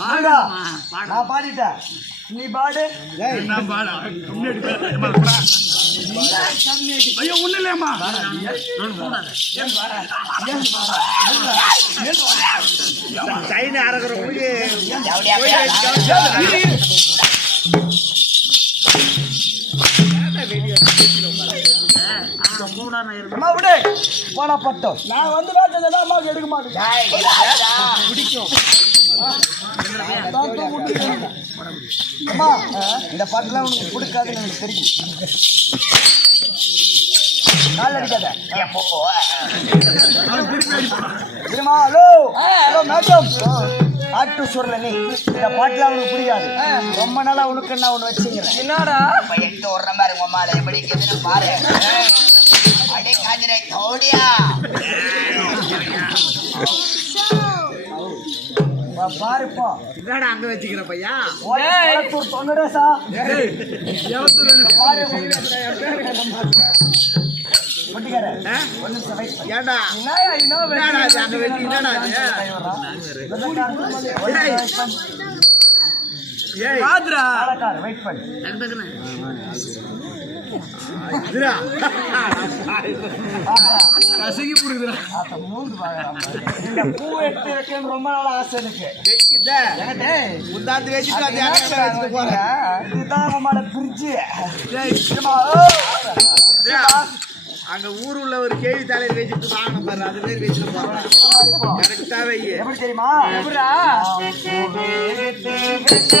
பாடா நான் பாடிட்டேன். நீ பாடு. ஐயோ ஒண்ணு இல்லையம்மா. சைன அறக்குற போய் அம்மா விடு. போனா பட்டம். நான் வந்து எடுக்க மாட்டேன். அம்மா இந்த பாட்டுலாம் உனக்கு பிடிக்காதுன்னு எனக்கு தெரியும். கால் அடிக்காத. தெரியுமா ஹலோ ஹலோ மேடம். ஆட்டு சொல்ல நீ. இந்த பாட்டுலாம் உனக்கு பிடிக்காது. ரொம்ப நாளா உனக்கு நான் ஒன்று வச்சுக்கிறேன். என்னடா? எட்டு விடுற மாதிரி உங்க அம்மால எப்படி இருக்குதுன்னு பாரு. அடே காஞ்சிரை தோடியா. பாருப்பா. என்னடா அங்க வச்சுக்கிற பையா? பண்ணு. ஏண்டா? அங்க வச்சு என்னடா நிமிஷம் wait பண்ணு. கசகி மூந்து. இந்த பூ எடுத்து ரொம்ப நாள் ஆசை எனக்கு. வைக்குதே என்கிட்ட முந்தாந்து வச்சுட்டு அது என்ன அங்க வச்சுட்டு போறேன் இதுதான் நம்மளோட பிரிட்ஜு. அங்க ஊர் உள்ள ஒரு கேள்வி தலைவர் வச்சுட்டு வாங்க பாரு. அது பேர் வச்சுட்டு போறோம் கரெக்டா எப்படி தெரியுமா? Bye.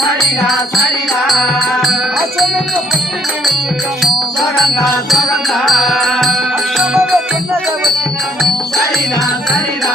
సరిగా సరిగా. సొరంగా సొరంగా. సరిగా సరిగా.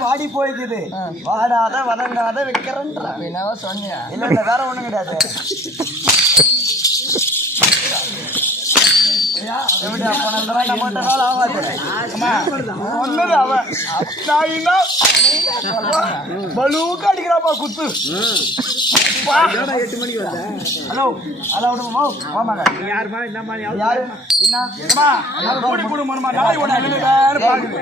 வாடி போயிருக்குது வாடாத வதங்காத வைக்கிறேன்ற சொன்னியா? இல்ல இல்ல வேற ஒண்ணும் கிடையாது. பலூக்கு அடிக்கிறாப்பா குத்து. எட்டு மணிக்கு ஹலோ ஹலோ விடுமா ஆமாங்க யாருமா இந்த யாரு பாக்குது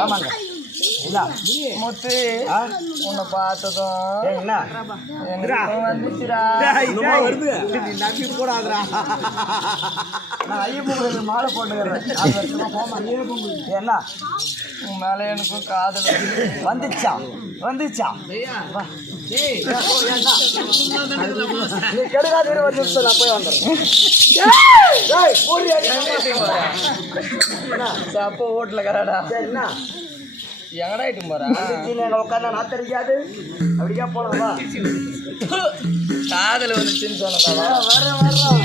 ஆமாங்க முத்து. உன்னை பார்த்ததும் என்ன எனக்கும் வந்துச்சுடா. வருது. நீ நம்பி போடாதடா. நான் ஐயப்பன் மாலை போட்டுக்கிறேன். என்ன உன் மேல எனக்கும் காதல் வந்துச்சா? வந்துச்சா? கெடுக்காத நிமிஷம் நான் போய் வந்துடுறேன். சப்ப ஓட்டுல கராடா. என்ன? எங்கடா இட்டு போறேன் அங்க உட்காந்தா நான் தெரியாது. அப்படியே போலாம் வா. காதல் வந்துச்சுன்னு சொன்னதா வர வரோம்